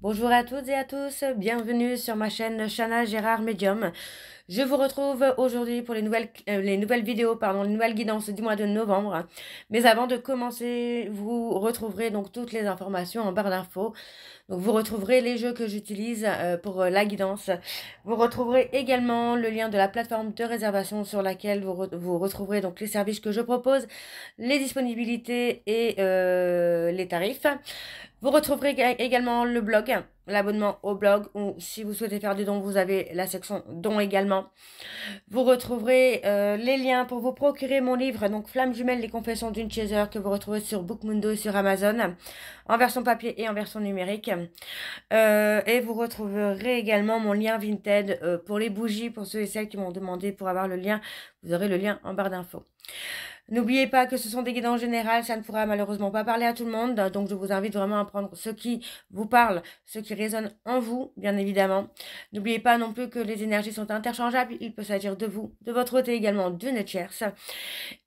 Bonjour à toutes et à tous, bienvenue sur ma chaîne Chana Gérard Medium. Je vous retrouve aujourd'hui pour les nouvelles vidéos, les nouvelles guidances du mois de novembre. Mais avant de commencer, vous retrouverez donc toutes les informations en barre d'infos. Donc vous retrouverez les jeux que j'utilise pour la guidance. Vous retrouverez également le lien de la plateforme de réservation sur laquelle vous retrouverez donc les services que je propose, les disponibilités et les tarifs. Vous retrouverez également le blog, l'abonnement au blog, ou si vous souhaitez faire des dons, vous avez la section dons également. Vous retrouverez les liens pour vous procurer mon livre, donc Flamme jumelle, les confessions d'une chaser, que vous retrouvez sur Bookmundo et sur Amazon, en version papier et en version numérique. Et vous retrouverez également mon lien Vinted pour les bougies, pour ceux et celles qui m'ont demandé pour avoir le lien. Vous aurez le lien en barre d'infos. N'oubliez pas que ce sont des guidances générales, ça ne pourra malheureusement pas parler à tout le monde, donc je vous invite vraiment à prendre ce qui vous parle, ce qui résonne en vous, bien évidemment. N'oubliez pas non plus que les énergies sont interchangeables, il peut s'agir de vous, de votre côté également d'une tierce.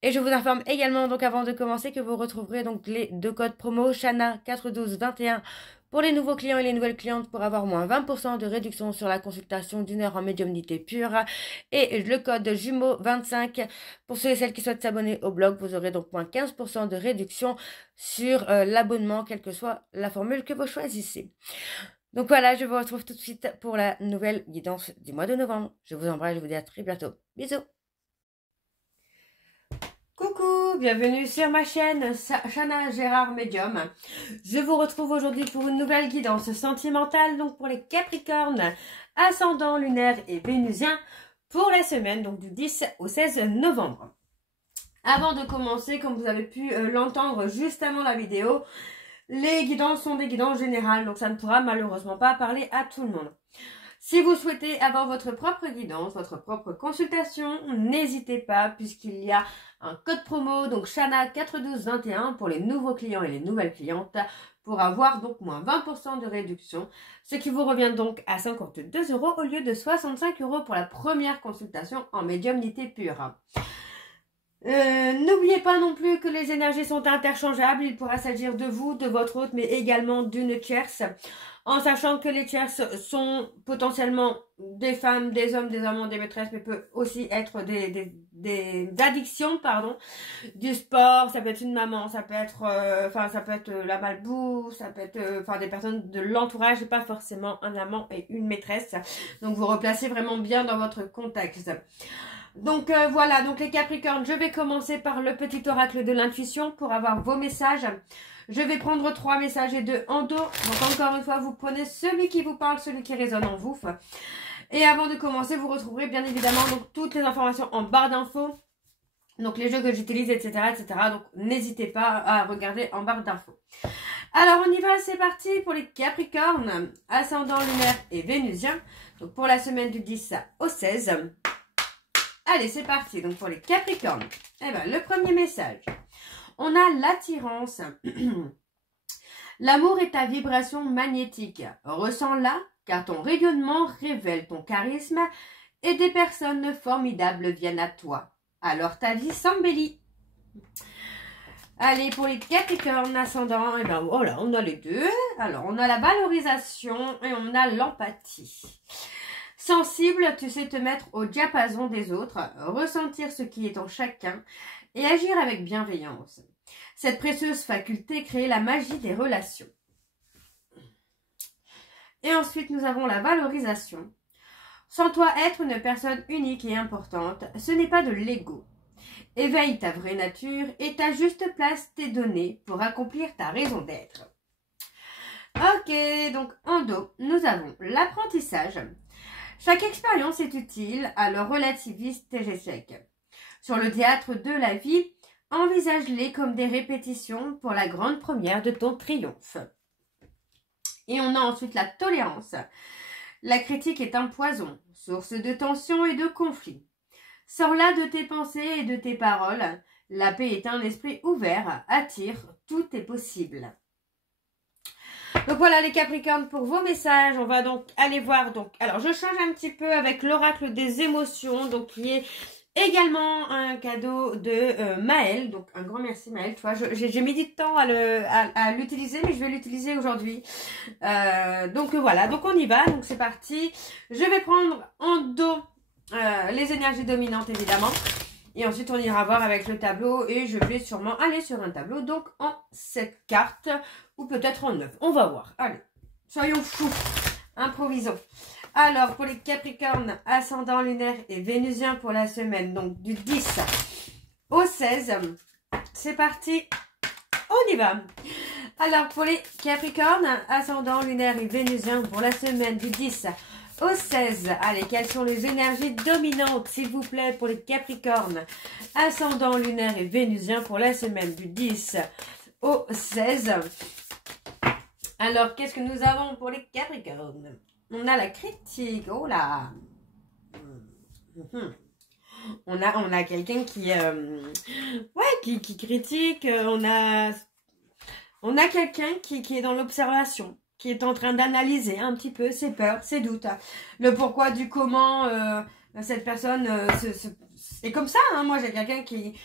Et je vous informe également, donc avant de commencer, que vous retrouverez donc les deux codes promo Chana 41221 pour les nouveaux clients et les nouvelles clientes pour avoir moins 20% de réduction sur la consultation d'une heure en médiumnité pure. Et le code jumeau 25 pour ceux et celles qui souhaitent s'abonner au blog. Vous aurez donc moins 15% de réduction sur l'abonnement, quelle que soit la formule que vous choisissez. Donc voilà, je vous retrouve tout de suite pour la nouvelle guidance du mois de novembre. Je vous embrasse, je vous dis à très bientôt. Bisous. Coucou, bienvenue sur ma chaîne Chana Gérard Medium. Je vous retrouve aujourd'hui pour une nouvelle guidance sentimentale, donc pour les Capricornes, ascendant lunaire et vénusien, pour la semaine donc du 10 au 16 novembre. Avant de commencer, comme vous avez pu l'entendre juste avant la vidéo, les guidances sont des guidances générales, donc ça ne pourra malheureusement pas parler à tout le monde. Si vous souhaitez avoir votre propre guidance, votre propre consultation, n'hésitez pas puisqu'il y a un code promo, donc Chana 41221 pour les nouveaux clients et les nouvelles clientes pour avoir donc moins 20% de réduction, ce qui vous revient donc à 52 € au lieu de 65 € pour la première consultation en médiumnité pure. N'oubliez pas non plus que les énergies sont interchangeables, il pourra s'agir de vous, de votre hôte, mais également d'une tierce, en sachant que les tierces sont potentiellement des femmes, des hommes, des amants, des maîtresses, mais peut aussi être des addictions, pardon, du sport, ça peut être une maman, ça peut être, ça peut être la malbouffe, ça peut être, des personnes de l'entourage, pas forcément un amant et une maîtresse, donc vous replacez vraiment bien dans votre contexte. Donc voilà, donc les Capricornes, je vais commencer par le petit oracle de l'intuition pour avoir vos messages. Je vais prendre 3 messages et 2 en dos. Donc encore une fois, vous prenez celui qui vous parle, celui qui résonne en vous. Et avant de commencer, vous retrouverez bien évidemment donc toutes les informations en barre d'infos. Donc les jeux que j'utilise, etc., etc. Donc n'hésitez pas à regarder en barre d'infos. Alors on y va, c'est parti pour les Capricornes, ascendant lunaire et vénusien. Donc pour la semaine du 10 au 16. Allez, c'est parti. Donc, pour les Capricornes, le premier message. On a l'attirance. L'amour est ta vibration magnétique. Ressens-la, car ton rayonnement révèle ton charisme et des personnes formidables viennent à toi. Alors, ta vie s'embellit. Allez, pour les Capricornes ascendants, voilà, on a les deux. Alors, on a la valorisation et on a l'empathie. Sensible, tu sais te mettre au diapason des autres, ressentir ce qui est en chacun et agir avec bienveillance. Cette précieuse faculté crée la magie des relations. Et ensuite, nous avons la valorisation. Sens-toi être une personne unique et importante, ce n'est pas de l'ego. Éveille ta vraie nature et ta juste place t'est donnée pour accomplir ta raison d'être. Ok, donc en dos, nous avons l'apprentissage. Chaque expérience est utile, alors relativise tes échecs. Sur le théâtre de la vie, envisage-les comme des répétitions pour la grande première de ton triomphe. Et on a ensuite la tolérance. La critique est un poison, source de tension et de conflit. Sors-la de tes pensées et de tes paroles. La paix est un esprit ouvert, attire, tout est possible. Donc voilà les Capricornes pour vos messages. On va donc aller voir. Alors je change un petit peu avec l'oracle des émotions, donc qui est Également un cadeau de Maëlle, donc un grand merci Maëlle, tu vois, j'ai mis du temps à l'utiliser, mais je vais l'utiliser aujourd'hui. Donc voilà, donc on y va, donc c'est parti. Je vais prendre en dos les énergies dominantes évidemment, et ensuite on ira voir avec le tableau, et je vais sûrement aller sur un tableau, donc en 7 cartes, ou peut-être en 9, on va voir. Allez, soyons fous, improvisons. Alors, pour les Capricornes, ascendant lunaire et vénusien pour la semaine, donc du 10 au 16, c'est parti, on y va. Alors, pour les Capricornes, ascendant lunaire et vénusien pour la semaine du 10 au 16, allez, quelles sont les énergies dominantes, s'il vous plaît, pour les Capricornes, ascendant lunaire et vénusien pour la semaine du 10 au 16. Alors, qu'est-ce que nous avons pour les Capricornes? On a la critique, oh là. On a quelqu'un qui, qui critique. On a quelqu'un qui est dans l'observation, qui est en train d'analyser un petit peu ses peurs, ses doutes, le pourquoi du comment cette personne est comme ça. Hein. Moi, j'ai quelqu'un qui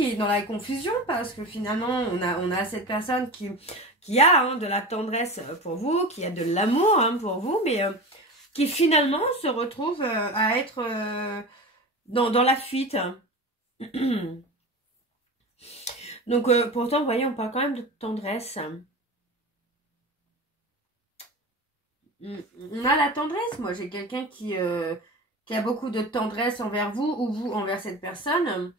est dans la confusion, parce que finalement, on a cette personne qui a de la tendresse pour vous, qui a de l'amour pour vous, mais qui finalement se retrouve à être dans la fuite. Donc, pourtant, vous voyez, on parle quand même de tendresse. On a la tendresse. Moi, j'ai quelqu'un qui a beaucoup de tendresse envers vous, ou vous envers cette personne.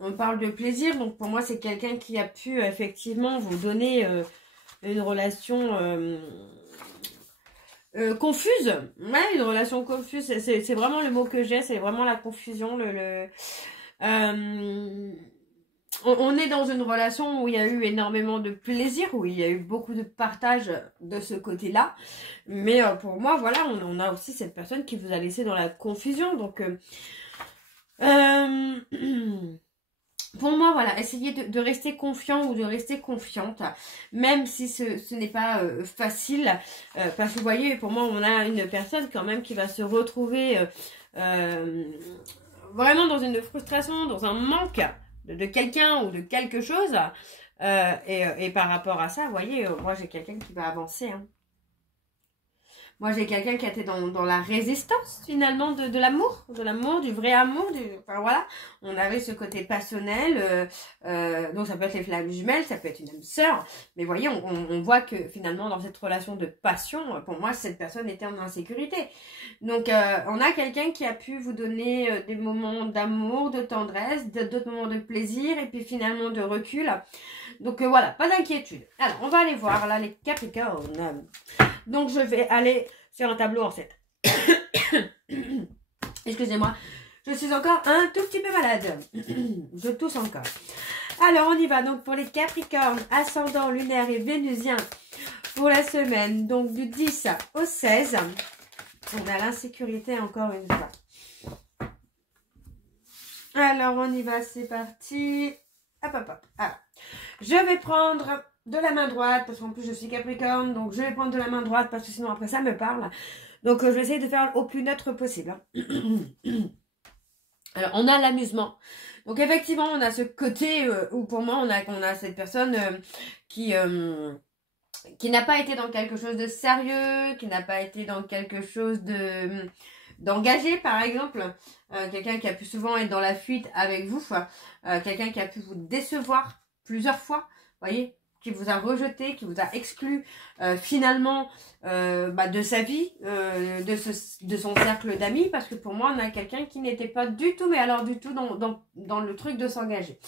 On parle de plaisir, donc pour moi c'est quelqu'un qui a pu effectivement vous donner une relation confuse. Ouais, une relation confuse, c'est vraiment le mot que j'ai, c'est vraiment la confusion. On est dans une relation où il y a eu énormément de plaisir, où il y a eu beaucoup de partage de ce côté-là, mais pour moi voilà, on a aussi cette personne qui vous a laissé dans la confusion, donc pour moi, voilà, essayez de rester confiant ou de rester confiante, même si ce n'est pas facile, parce que vous voyez, pour moi, on a une personne quand même qui va se retrouver vraiment dans une frustration, dans un manque de quelqu'un ou de quelque chose, et par rapport à ça, vous voyez, moi j'ai quelqu'un qui va avancer, hein. Moi, j'ai quelqu'un qui était dans la résistance, finalement, de l'amour, du vrai amour. Enfin, voilà, on avait ce côté passionnel. Donc, ça peut être les flammes jumelles, ça peut être une âme sœur. Mais voyez, on voit que, finalement, dans cette relation de passion, pour moi, cette personne était en insécurité. Donc, on a quelqu'un qui a pu vous donner des moments d'amour, de tendresse, d'autres moments de plaisir, et puis, finalement, de recul. Donc, voilà, pas d'inquiétude. Alors, on va aller voir, là, les Capricornes. Donc, je vais aller sur un tableau en 7. Excusez-moi, je suis encore un tout petit peu malade. Je tousse encore. Alors, on y va. Donc, pour les Capricornes, ascendant lunaire et vénusien pour la semaine, donc du 10 au 16. On a l'insécurité encore une fois. Alors, on y va. C'est parti. Hop, hop, hop. Alors, je vais prendre de la main droite, parce qu'en plus je suis Capricorne, donc je vais prendre de la main droite, parce que sinon après ça me parle. Donc je vais essayer de faire au plus neutre possible. Alors on a l'amusement. Donc effectivement on a ce côté où pour moi on a cette personne qui n'a pas été dans quelque chose de sérieux, qui n'a pas été dans quelque chose d'engagé par exemple. Quelqu'un qui a pu souvent être dans la fuite avec vous. Quelqu'un qui a pu vous décevoir plusieurs fois. Vous voyez, qui vous a rejeté, qui vous a exclu finalement de sa vie, de son cercle d'amis, parce que pour moi on a quelqu'un qui n'était pas du tout, mais alors du tout dans le truc de s'engager.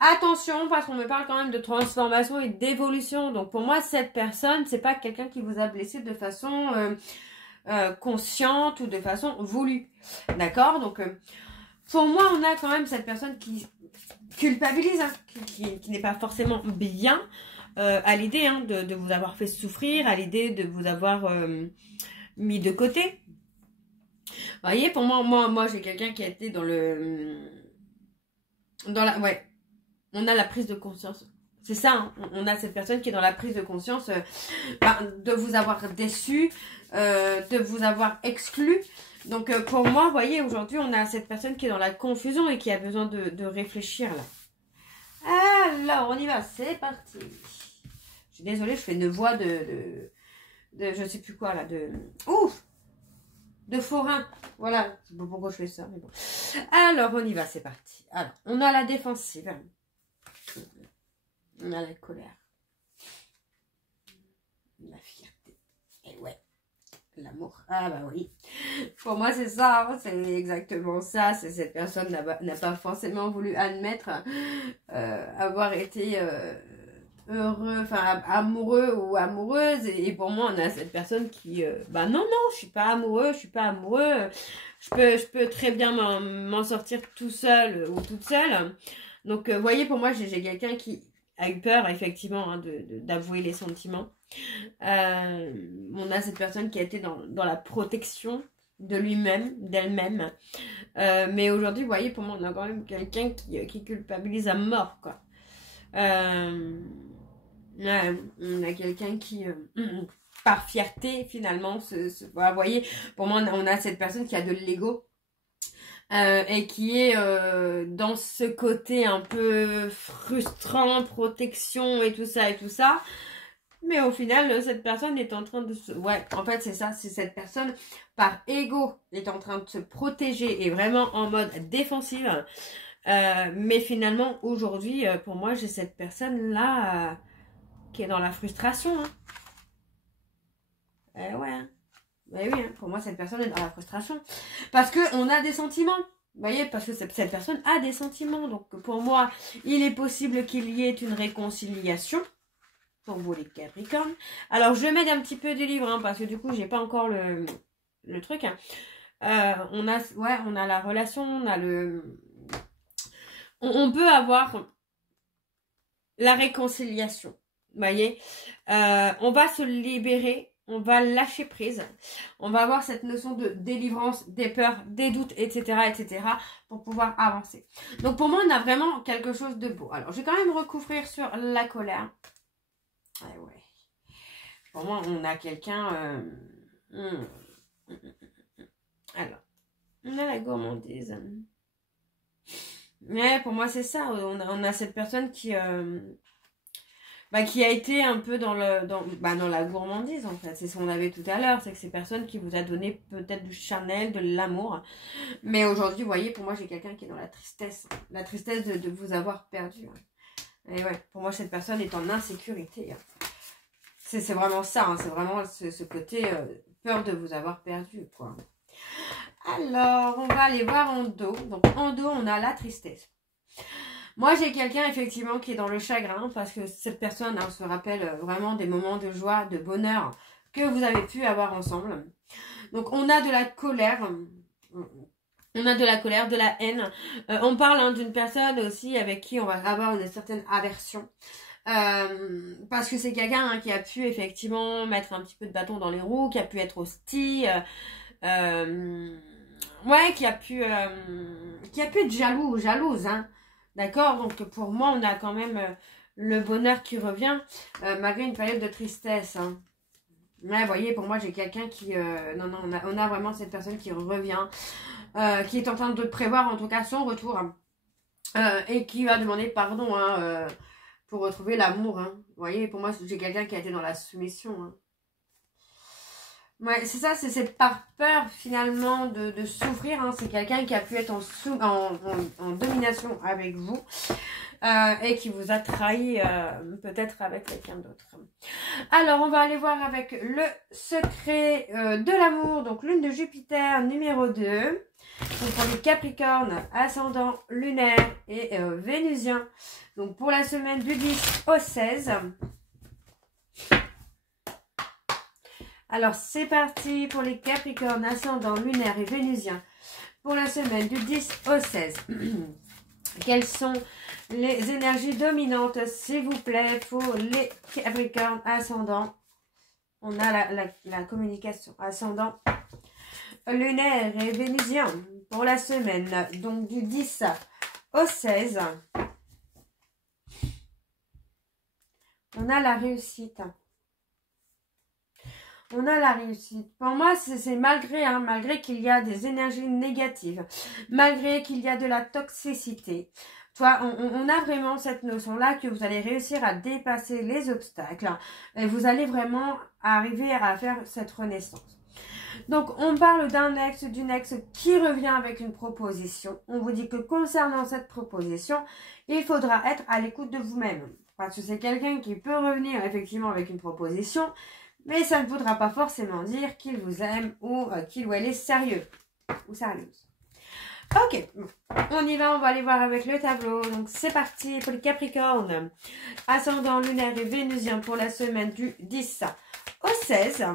Attention, parce qu'on me parle quand même de transformation et d'évolution, donc pour moi cette personne, c'est pas quelqu'un qui vous a blessé de façon consciente ou de façon voulue, d'accord? Donc pour moi on a quand même cette personne qui culpabilise, hein, qui n'est pas forcément bien à l'idée de vous avoir fait souffrir, à l'idée de vous avoir mis de côté. Vous voyez, pour moi j'ai quelqu'un qui a été ouais, on a la prise de conscience. C'est ça, hein. On a cette personne qui est dans la prise de conscience de vous avoir déçu, de vous avoir exclu. Donc pour moi, vous voyez, aujourd'hui, on a cette personne qui est dans la confusion et qui a besoin de réfléchir là. Alors, on y va, c'est parti. Je suis désolée, je fais une voix de je sais plus quoi là, ouf, de forain. Voilà, c'est pas pourquoi je fais ça, mais bon. Alors, on y va, c'est parti. Alors, on a la défensive. On a la colère. La fierté. Et ouais, l'amour. Ah bah oui. Pour moi, c'est ça. Hein, c'est exactement ça. C'est cette personne n'a pas forcément voulu admettre avoir été heureux, enfin amoureux ou amoureuse. Et pour moi, on a cette personne qui... bah non, je suis pas amoureux, je suis pas amoureux. Je peux très bien m'en sortir tout seul ou toute seule. Donc, vous voyez, pour moi, j'ai quelqu'un qui a eu peur, effectivement, hein, d'avouer les sentiments. On a cette personne qui a été dans la protection de lui-même, d'elle-même. Mais aujourd'hui, vous voyez, pour moi, on a quand même quelqu'un qui culpabilise à mort, quoi. Ouais, on a quelqu'un qui, par fierté, finalement, voilà, vous voyez, pour moi, on a cette personne qui a de l'ego. Et qui est dans ce côté un peu frustrant, protection et tout ça. Mais au final, cette personne est en train de se... Ouais, en fait, c'est ça. C'est cette personne, par ego, est en train de se protéger et vraiment en mode défensive. Mais finalement, aujourd'hui, pour moi, j'ai cette personne-là qui est dans la frustration. Hein. Ouais, hein. Mais oui, hein, pour moi, cette personne est dans la frustration. Parce qu'on a des sentiments. Vous voyez, parce que cette personne a des sentiments. Donc, pour moi, il est possible qu'il y ait une réconciliation. Pour vous, les Capricornes. Alors, je m'aide un petit peu du livre, hein, parce que du coup, j'ai pas encore le truc. Hein. On a la relation, on a on peut avoir la réconciliation. Vous voyez, on va se libérer. On va lâcher prise. On va avoir cette notion de délivrance, des peurs, des doutes, etc. pour pouvoir avancer. Donc pour moi, on a vraiment quelque chose de beau. Alors, je vais quand même recouvrir sur la colère. Ouais. Pour moi, on a quelqu'un... Alors, on a la gourmandise. Ouais, pour moi, c'est ça. On a cette personne qui... qui a été un peu dans la gourmandise, en fait. C'est ce qu'on avait tout à l'heure. C'est que ces personnes qui vous a donné peut-être du charnel, de l'amour. Mais aujourd'hui, vous voyez, pour moi, j'ai quelqu'un qui est dans la tristesse. La tristesse de vous avoir perdu. Et ouais, pour moi, cette personne est en insécurité. C'est vraiment ça. Hein. C'est vraiment ce côté peur de vous avoir perdu, quoi. Alors, on va aller voir en dos. Donc, en dos, on a la tristesse. Moi, j'ai quelqu'un, effectivement, qui est dans le chagrin parce que cette personne se rappelle vraiment des moments de joie, de bonheur que vous avez pu avoir ensemble. Donc, on a de la colère. On a de la colère, de la haine. On parle d'une personne aussi avec qui on va avoir une certaine aversion. Parce que c'est quelqu'un qui a pu, effectivement, mettre un petit peu de bâton dans les roues, qui a pu être hostile. Ouais, qui a pu être jaloux ou jalouse, hein. D'accord, donc pour moi, on a quand même le bonheur qui revient, malgré une période de tristesse. Hein. Ouais, vous voyez, pour moi, j'ai quelqu'un qui... non, on a vraiment cette personne qui revient, qui est en train de prévoir, en tout cas, son retour. Hein, et qui va demander pardon pour retrouver l'amour. Hein. Vous voyez, pour moi, j'ai quelqu'un qui a été dans la soumission. Hein. Ouais, c'est ça, c'est par peur finalement de souffrir. Hein. C'est quelqu'un qui a pu être en domination avec vous et qui vous a trahi peut-être avec quelqu'un d'autre. Alors, on va aller voir avec le secret de l'amour. Donc, lune de Jupiter numéro 2. Donc, pour les Capricornes, ascendant lunaire et vénusien. Donc, pour la semaine du 10 au 16. Alors, c'est parti pour les Capricornes, ascendant lunaire et vénusien pour la semaine du 10 au 16. Quelles sont les énergies dominantes, s'il vous plaît, pour les Capricornes ascendant? On a la communication ascendant lunaire et vénusien pour la semaine, donc du 10 au 16. On a la réussite. On a la réussite. Pour moi, c'est malgré, hein, malgré qu'il y a des énergies négatives, malgré qu'il y a de la toxicité. Tu vois, on a vraiment cette notion-là que vous allez réussir à dépasser les obstacles et vous allez vraiment arriver à faire cette renaissance. Donc, on parle d'un ex, d'une ex qui revient avec une proposition. On vous dit que concernant cette proposition, il faudra être à l'écoute de vous-même. Parce que c'est quelqu'un qui peut revenir effectivement avec une proposition, mais ça ne voudra pas forcément dire qu'il vous aime ou qu'il ou elle est sérieux ou sérieuse. Ok, bon. On y va, on va aller voir avec le tableau. Donc c'est parti pour les Capricornes. Ascendant lunaire et vénusien pour la semaine du 10 au 16.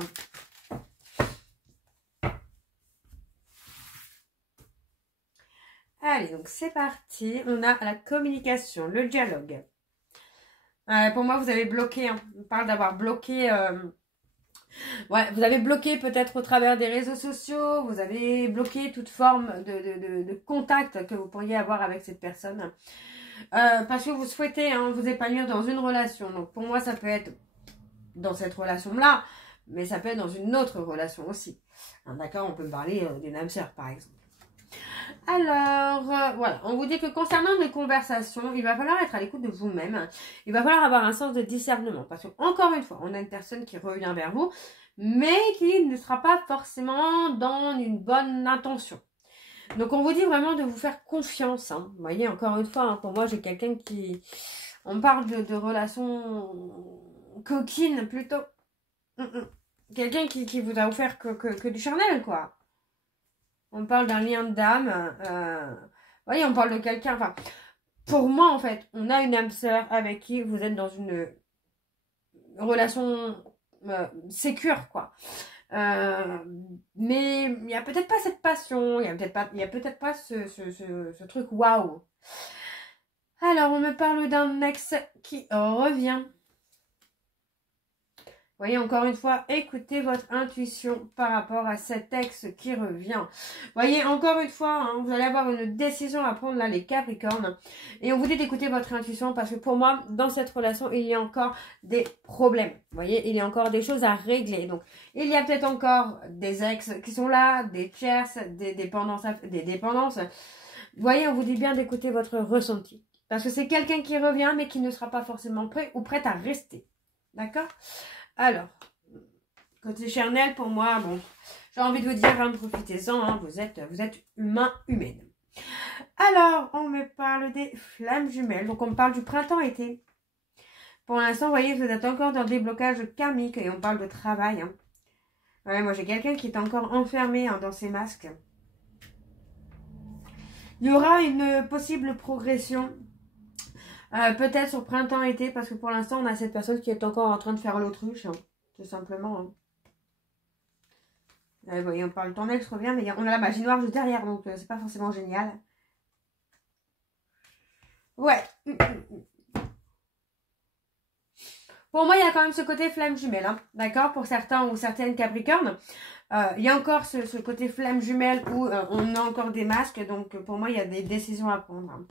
Allez, donc c'est parti. On a la communication, le dialogue. Pour moi, vous avez bloqué. Hein. On parle d'avoir bloqué... Ouais, vous avez bloqué peut-être au travers des réseaux sociaux, vous avez bloqué toute forme de contact que vous pourriez avoir avec cette personne. Parce que vous souhaitez hein, vous épanouir dans une relation. Donc pour moi, ça peut être dans cette relation-là, mais ça peut être dans une autre relation aussi. Hein, d'accord, on peut parler d'une âme sœur par exemple. Alors, voilà, on vous dit que concernant les conversations, il va falloir être à l'écoute de vous-même. Il va falloir avoir un sens de discernement. Parce que, encore une fois, on a une personne qui revient vers vous, mais qui ne sera pas forcément dans une bonne intention. Donc, on vous dit vraiment de vous faire confiance. Hein. Vous voyez, encore une fois, hein, pour moi, j'ai quelqu'un qui... On parle de relations coquines, plutôt. Quelqu'un qui voudra vous faire que du charnel, quoi. On parle d'un lien d'âme. Vous voyez, on parle de quelqu'un. Enfin, pour moi, en fait, on a une âme sœur avec qui vous êtes dans une relation sécure, quoi. Mais il n'y a peut-être pas cette passion. Il n'y a peut-être pas ce truc waouh. Alors, on me parle d'un ex qui revient. Vous voyez, encore une fois, écoutez votre intuition par rapport à cet ex qui revient. Vous voyez, encore une fois, hein, vous allez avoir une décision à prendre là, les Capricornes. Et on vous dit d'écouter votre intuition parce que pour moi, dans cette relation, il y a encore des problèmes. Vous voyez, il y a encore des choses à régler. Donc, il y a peut-être encore des ex qui sont là, des tierces, des dépendances. Vous voyez, on vous dit bien d'écouter votre ressenti. Parce que c'est quelqu'un qui revient, mais qui ne sera pas forcément prêt ou prête à rester. D'accord ? Alors, côté charnel, pour moi, bon, j'ai envie de vous dire, hein, profitez-en, hein, vous êtes humain, humaine. Alors, on me parle des flammes jumelles, donc on me parle du printemps-été. Pour l'instant, vous voyez, vous êtes encore dans des blocages karmiques et on parle de travail. Hein. Ouais, moi, j'ai quelqu'un qui est encore enfermé hein, dans ses masques. Il y aura une possible progression. Peut-être sur printemps-été, parce que pour l'instant, on a cette personne qui est encore en train de faire l'autruche, hein, tout simplement. Hein. Vous voyez, on parle de ton ex revient, mais on a la magie noire juste derrière, donc c'est pas forcément génial. Ouais. Pour moi, il y a quand même ce côté flamme jumelle, hein, d'accord? Pour certains ou certaines Capricornes. Il y a encore ce côté flamme jumelle où on a encore des masques, donc pour moi, il y a des décisions à prendre. Hein.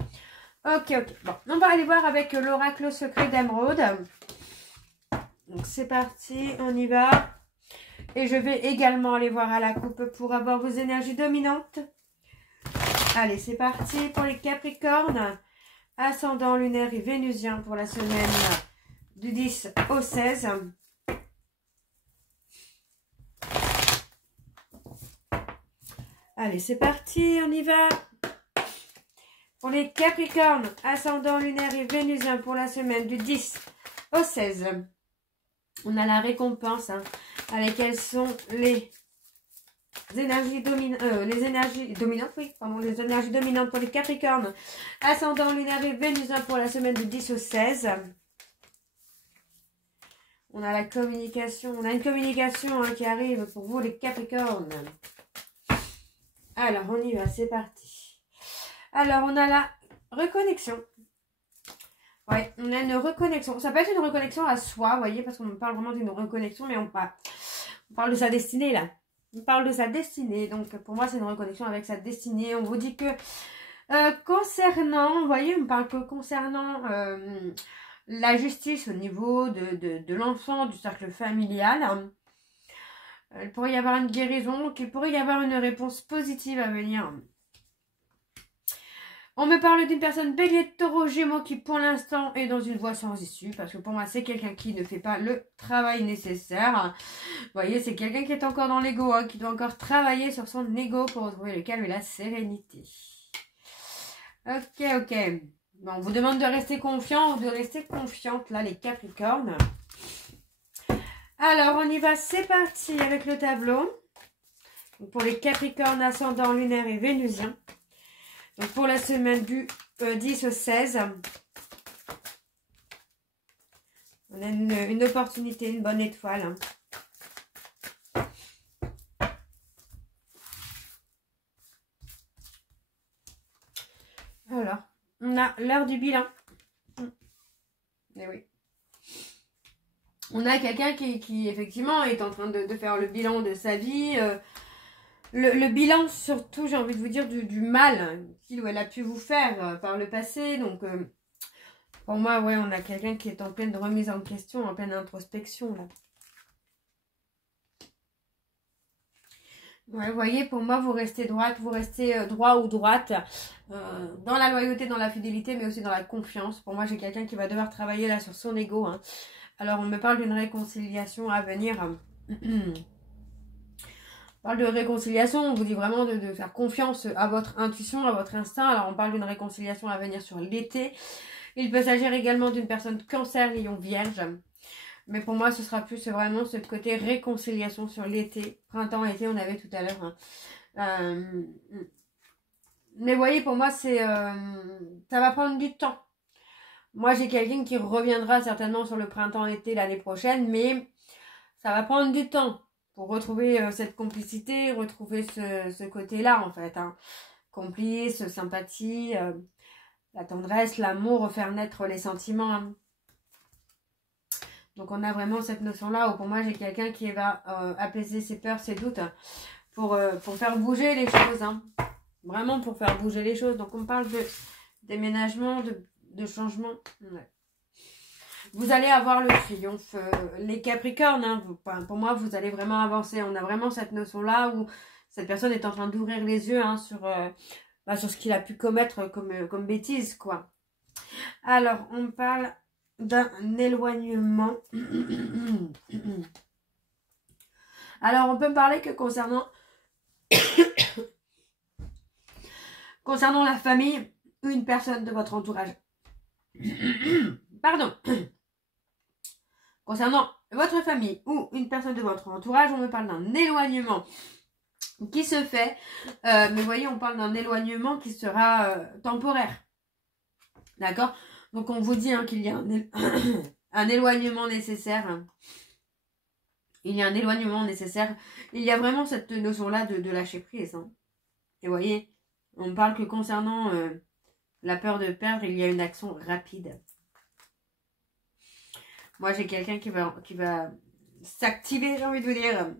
Ok. Bon, on va aller voir avec l'oracle secret d'Émeraude. Donc, c'est parti, on y va. Et je vais également aller voir à la coupe pour avoir vos énergies dominantes. Allez, c'est parti pour les Capricornes. Ascendant lunaire et vénusien pour la semaine du 10 au 16. Allez, c'est parti, on y va. Pour les Capricornes, ascendant lunaire et vénusien pour la semaine du 10 au 16. On a la récompense. Hein, avec quelles sont les énergies dominantes. Les énergies dominantes pour les Capricornes. Ascendant lunaire et vénusien pour la semaine du 10 au 16. On a la communication. On a une communication hein, qui arrive pour vous les Capricornes. Alors, on y va, c'est parti. Alors, on a la reconnexion. Ouais, on a une reconnexion. Ça peut être une reconnexion à soi, vous voyez, parce qu'on parle vraiment d'une reconnexion, mais on parle de sa destinée, là. On parle de sa destinée. Donc, pour moi, c'est une reconnexion avec sa destinée. On vous dit que concernant, vous voyez, on parle que concernant la justice au niveau de l'enfant, du cercle familial. Il pourrait y avoir une guérison, donc il pourrait y avoir une réponse positive à venir. On me parle d'une personne bélier, taureau, gémeaux qui pour l'instant est dans une voie sans issue. Parce que pour moi c'est quelqu'un qui ne fait pas le travail nécessaire. Vous voyez, c'est quelqu'un qui est encore dans l'ego, hein, qui doit encore travailler sur son ego pour retrouver le calme et la sérénité. Ok. Bon, on vous demande de rester confiant ou de rester confiante là les Capricornes. Alors on y va, c'est parti avec le tableau. Donc, pour les Capricornes ascendant lunaire et vénusien. Donc pour la semaine du 10 au 16, on a une opportunité, une bonne étoile. Alors, on a l'heure du bilan. Eh oui. On a quelqu'un qui effectivement est en train de faire le bilan de sa vie. Le bilan surtout, j'ai envie de vous dire, du mal qu'il ou elle a pu vous faire par le passé. Donc, pour moi, ouais, on a quelqu'un qui est en pleine remise en question, en pleine introspection, là. Ouais, vous voyez, pour moi, vous restez droite, vous restez droit ou droite, dans la loyauté, dans la fidélité, mais aussi dans la confiance. Pour moi, j'ai quelqu'un qui va devoir travailler là sur son ego. Hein. Alors, on me parle d'une réconciliation à venir. On parle de réconciliation, on vous dit vraiment de faire confiance à votre intuition, à votre instinct. Alors, on parle d'une réconciliation à venir sur l'été. Il peut s'agir également d'une personne cancer, lion, vierge. Mais pour moi, ce sera plus vraiment ce côté réconciliation sur l'été. Printemps, été, on avait tout à l'heure. Hein. Mais vous voyez, pour moi, c'est ça va prendre du temps. Moi, j'ai quelqu'un qui reviendra certainement sur le printemps-été l'année prochaine. Mais ça va prendre du temps pour retrouver cette complicité, retrouver ce côté-là, en fait. Hein. Complice, sympathie, la tendresse, l'amour, refaire naître les sentiments. Hein. Donc, on a vraiment cette notion-là où pour moi, j'ai quelqu'un qui va apaiser ses peurs, ses doutes pour faire bouger les choses. Hein. Vraiment pour faire bouger les choses. Donc, on parle de déménagement, de changement. Ouais. Vous allez avoir le triomphe. Les Capricornes, hein, pour moi, vous allez vraiment avancer. On a vraiment cette notion-là où cette personne est en train d'ouvrir les yeux hein, sur ce qu'il a pu commettre comme bêtise, quoi. Alors, on parle d'un éloignement. Alors, on peut me parler que concernant la famille ou une personne de votre entourage. Pardon. Concernant votre famille ou une personne de votre entourage, on me parle d'un éloignement qui se fait. Mais vous voyez, on parle d'un éloignement qui sera temporaire. D'accord? Donc, on vous dit hein, qu'il y a un éloignement nécessaire. Hein. Il y a un éloignement nécessaire. Il y a vraiment cette notion-là de lâcher prise. Hein. Et vous voyez, on me parle que concernant la peur de perdre, il y a une action rapide. Moi, j'ai quelqu'un qui va s'activer, j'ai envie de vous dire.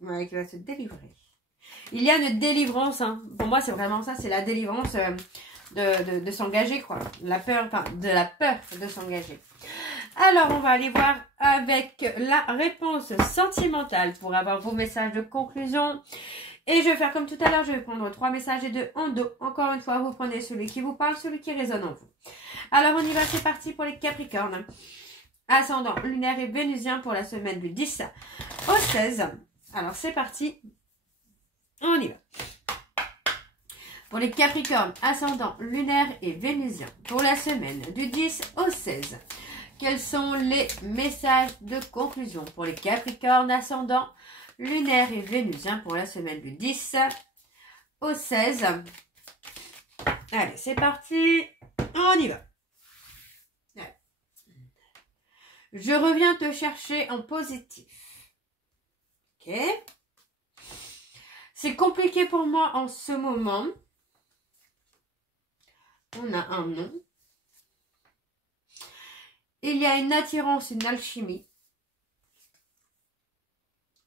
Ouais, qui va se délivrer. Il y a une délivrance. Hein. Pour moi, c'est vraiment ça. C'est la délivrance de s'engager, quoi. De la peur de s'engager. Alors, on va aller voir avec la réponse sentimentale pour avoir vos messages de conclusion. Et je vais faire comme tout à l'heure, je vais prendre 3 messages et 2 en dos. Encore une fois, vous prenez celui qui vous parle, celui qui résonne en vous. Alors, on y va, c'est parti pour les Capricornes. Ascendant lunaire et vénusien pour la semaine du 10 au 16. Alors, c'est parti. On y va. Pour les Capricornes, ascendant lunaire et vénusien pour la semaine du 10 au 16. Quels sont les messages de conclusion pour les Capricornes, ascendant lunaire et vénusien pour la semaine du 10 au 16. Allez, c'est parti. On y va. Allez. Je reviens te chercher en positif. Ok. C'est compliqué pour moi en ce moment. On a un non. Il y a une attirance, une alchimie.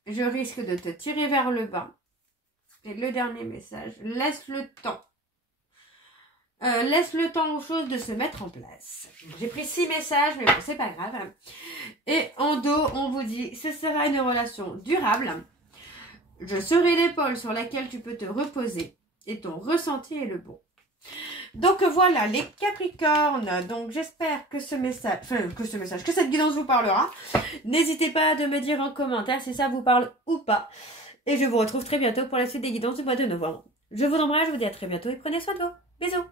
Je risque de te tirer vers le bas. Et le dernier message, laisse le temps. laisse le temps aux choses de se mettre en place. J'ai pris 6 messages, mais bon, c'est pas grave. Et en dos, on vous dit, ce sera une relation durable. Je serai l'épaule sur laquelle tu peux te reposer. Et ton ressenti est le bon. Donc voilà, les Capricornes. Donc j'espère que que cette guidance vous parlera. N'hésitez pas à me dire en commentaire si ça vous parle ou pas. Et je vous retrouve très bientôt pour la suite des guidances du mois de novembre. Je vous embrasse, je vous dis à très bientôt et prenez soin de vous. Bisous.